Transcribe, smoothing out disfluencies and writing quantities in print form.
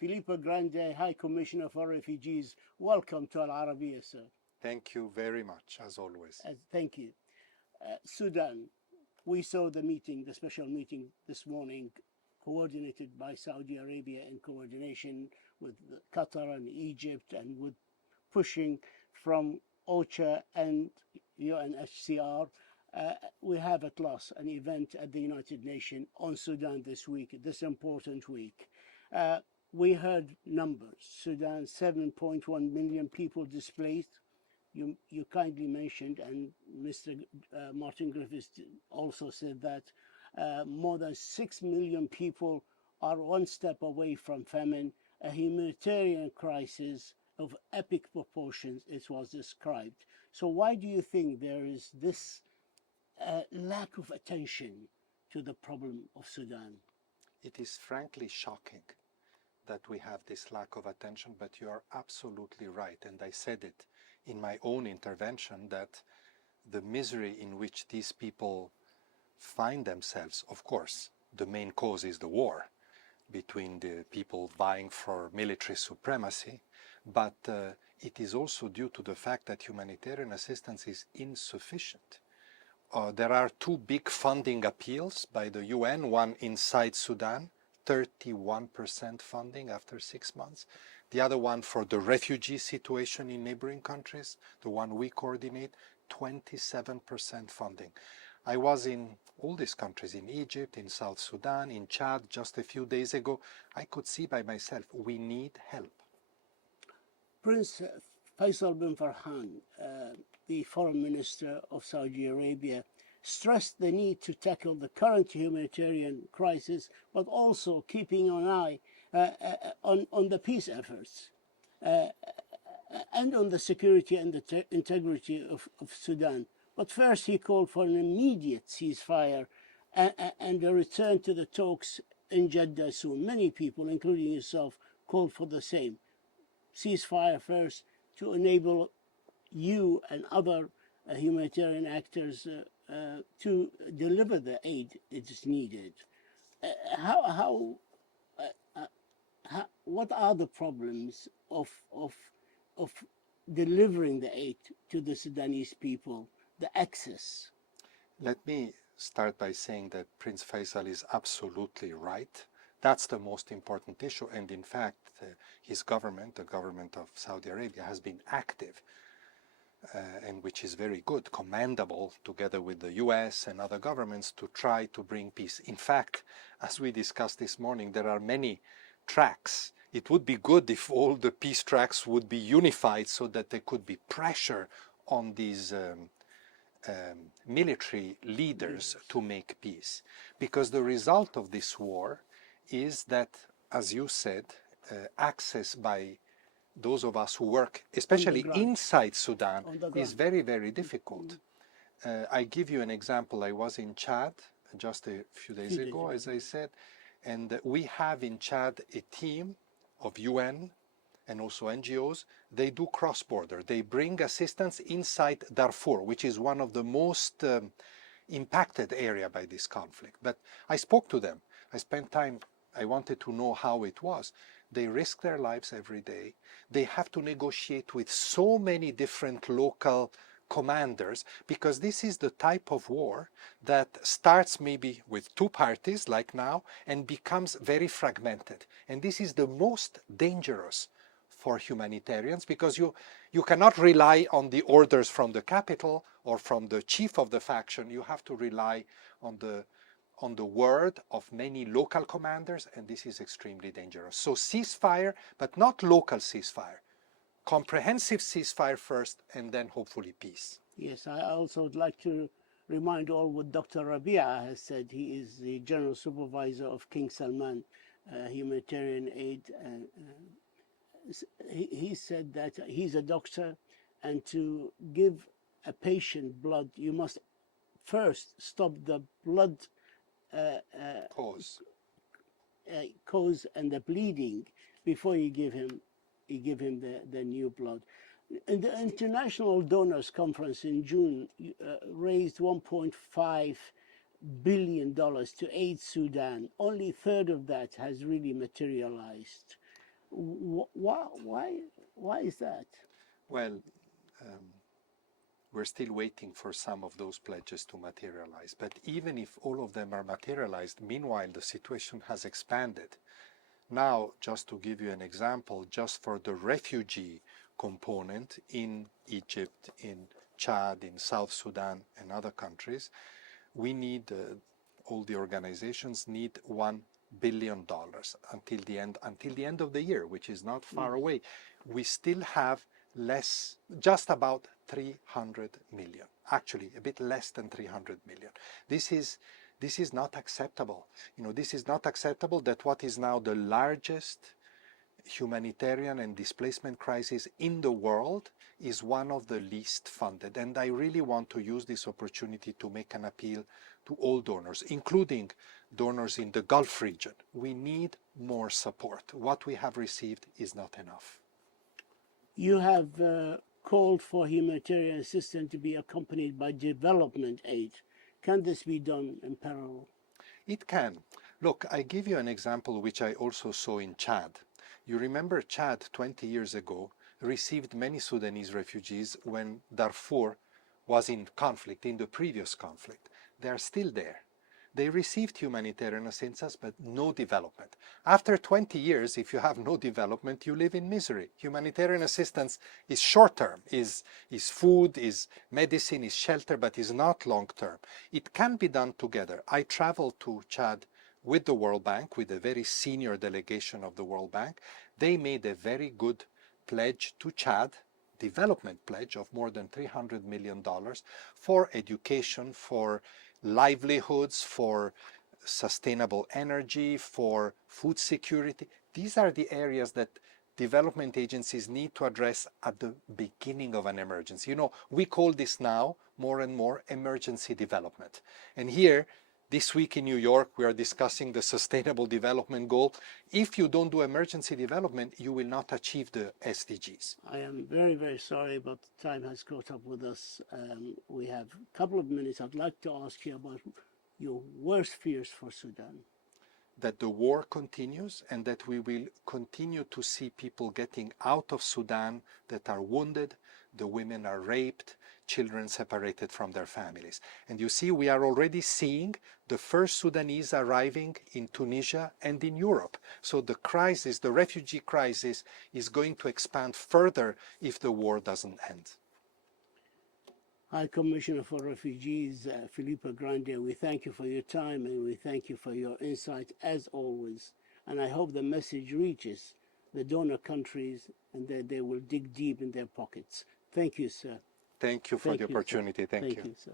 Filippo Grandi, High Commissioner for Refugees. Welcome to Al Arabiya, sir. Thank you very much, as always. Thank you. Sudan, we saw the meeting, the special meeting this morning, coordinated by Saudi Arabia in coordination with Qatar and Egypt, and with pushing from OCHA and UNHCR. We have at last an event at the United Nations on Sudan this week, this important week. We heard numbers. Sudan, 7.1 million people displaced. You kindly mentioned, and Mr. Martin Griffiths also said that more than 6 million people are one step away from famine, a humanitarian crisis of epic proportions, it was described. So why do you think there is this lack of attention to the problem of Sudan? It is frankly shocking that we have this lack of attention, but you are absolutely right. And I said it in my own intervention, that the misery in which these people find themselves, of course, the main cause is the war between the people vying for military supremacy, but it is also due to the fact that humanitarian assistance is insufficient. There are two big funding appeals by the UN, one inside Sudan, 31% funding after 6 months. The other one for the refugee situation in neighboring countries, the one we coordinate, 27% funding. I was in all these countries, in Egypt, in South Sudan, in Chad just a few days ago. I could see by myself, we need help. Prince Faisal bin Farhan, the foreign minister of Saudi Arabia, stressed the need to tackle the current humanitarian crisis, but also keeping an eye on the peace efforts and on the security and the integrity of Sudan. But first he called for an immediate ceasefire and a return to the talks in Jeddah soon. Many people, including yourself, called for the same. Ceasefire first to enable you and other humanitarian actors to deliver the aid it is needed. What are the problems of delivering the aid to the Sudanese people, the access? Let me start by saying that Prince Faisal is absolutely right. That's the most important issue, and in fact, his government, the government of Saudi Arabia, has been active, and which is very good, commendable, together with the US and other governments, to try to bring peace. In fact, as we discussed this morning, there are many tracks. It would be good if all the peace tracks would be unified so that there could be pressure on these military leaders to make peace. Because the result of this war is that, as you said, access by those of us who work, especially inside Sudan, is very, very difficult. I give you an example. I was in Chad just a few days ago, as I said, and we have in Chad a team of UN and also NGOs. They do cross-border. They bring assistance inside Darfur, which is one of the most impacted area by this conflict. But I spoke to them. I spent time. I wanted to know how it was. They risk their lives every day. They have to negotiate with so many different local commanders, because this is the type of war that starts maybe with two parties like now and becomes very fragmented. And this is the most dangerous for humanitarians, because you cannot rely on the orders from the capital or from the chief of the faction. You have to rely on the word of many local commanders, and this is extremely dangerous. So ceasefire, but not local ceasefire. Comprehensive ceasefire first, and then hopefully peace. Yes, I also would like to remind all what Dr. Rabia has said. He is the General Supervisor of King Salman Humanitarian Aid. He said that he's a doctor, and to give a patient blood, you must first stop the blood cause and the bleeding before you give him the new blood. And the International Donors Conference in June raised $1.5 billion to aid Sudan. Only a third of that has really materialized. Why is that? Well, we're still waiting for some of those pledges to materialize. But even if all of them are materialized, meanwhile, the situation has expanded. Now, just to give you an example, just for the refugee component in Egypt, in Chad, in South Sudan, and other countries, we need, all the organizations need $1 billion until the end of the year, which is not far away. We still have just about 300 million, actually a bit less than 300 million. This is not acceptable. This is not acceptable that what is now the largest humanitarian and displacement crisis in the world is one of the least funded. And I really want to use this opportunity to make an appeal to all donors, including donors in the Gulf region. We need more support. What we have received is not enough. You have called for humanitarian assistance to be accompanied by development aid. Can this be done in parallel? It can. Look, I give you an example which I also saw in Chad. You remember Chad 20 years ago received many Sudanese refugees when Darfur was in conflict, in the previous conflict. They are still there. They received humanitarian assistance, but no development. After 20 years, if you have no development, you live in misery. Humanitarian assistance is short-term, is food, is medicine, is shelter, but is not long-term. It can be done together. I traveled to Chad with the World Bank, with a very senior delegation of the World Bank. They made a very good pledge to Chad, development pledge of more than $300 million for education, for livelihoods, for sustainable energy, for food security. These are the areas that development agencies need to address at the beginning of an emergency. We call this now more and more emergency development. And here, this week in New York, we are discussing the Sustainable Development Goal. If you don't do emergency development, you will not achieve the SDGs. I am very, very sorry, but time has caught up with us. We have a couple of minutes. I'd like to ask you about your worst fears for Sudan. That the war continues and that we will continue to see people getting out of Sudan that are wounded, the women are raped, children separated from their families. And you see, we are already seeing the first Sudanese arriving in Tunisia and in Europe. So the crisis, the refugee crisis, is going to expand further if the war doesn't end. High Commissioner for Refugees, Filippo Grandi, we thank you for your time and we thank you for your insight as always. And I hope the message reaches the donor countries and that they will dig deep in their pockets. Thank you, sir. Thank you for the opportunity. Thank you. Thank you, sir.